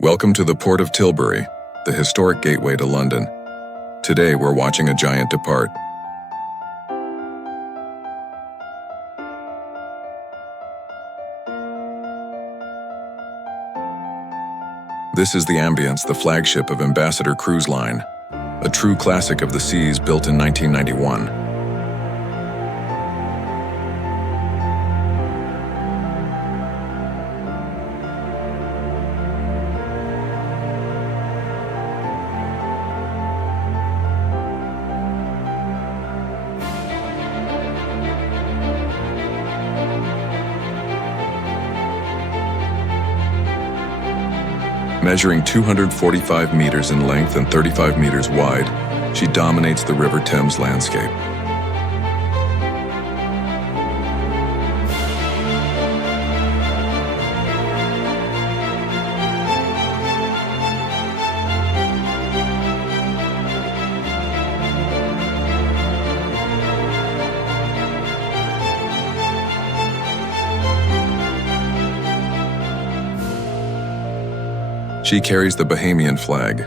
Welcome to the Port of Tilbury, the historic gateway to London. Today we're watching a giant depart. This is the Ambience, the flagship of Ambassador Cruise Line, a true classic of the seas built in 1991. Measuring 245 meters in length and 35 meters wide, she dominates the River Thames landscape. She carries the Bahamian flag.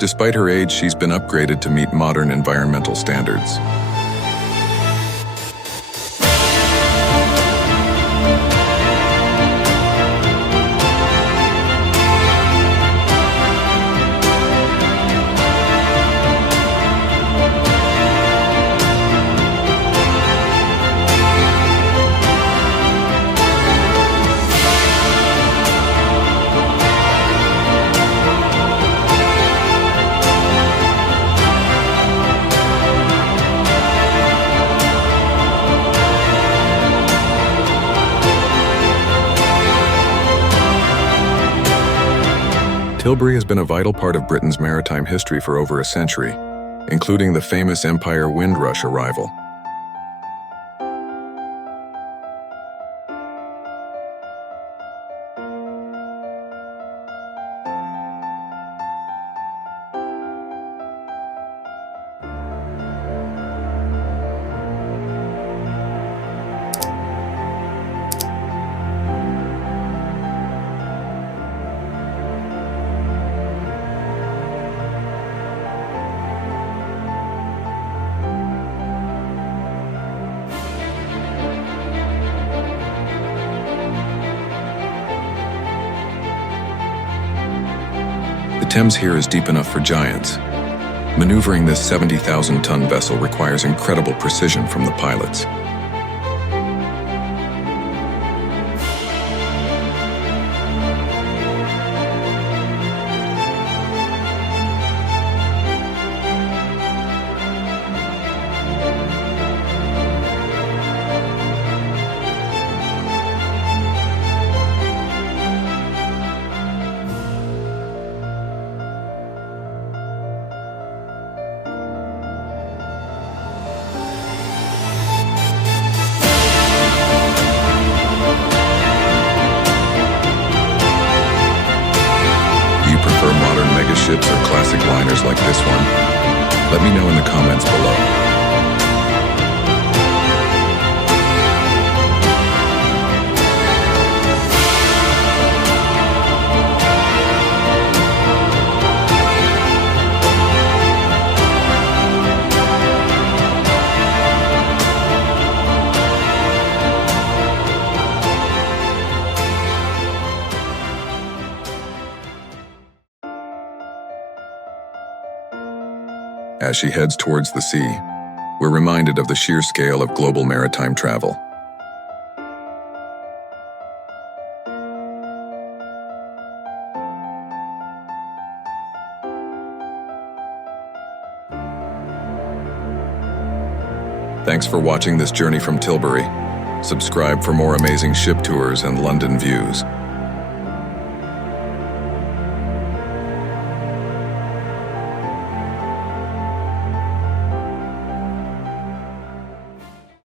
Despite her age, she's been upgraded to meet modern environmental standards. Tilbury has been a vital part of Britain's maritime history for over a century, including the famous Empire Windrush arrival. The Thames here is deep enough for giants. Maneuvering this 70,000-ton vessel requires incredible precision from the pilots. Ships or classic liners like this one? Let me know in the comments below. As she heads towards the sea, we're reminded of the sheer scale of global maritime travel. Thanks for watching this journey from Tilbury. Subscribe for more amazing ship tours and London views.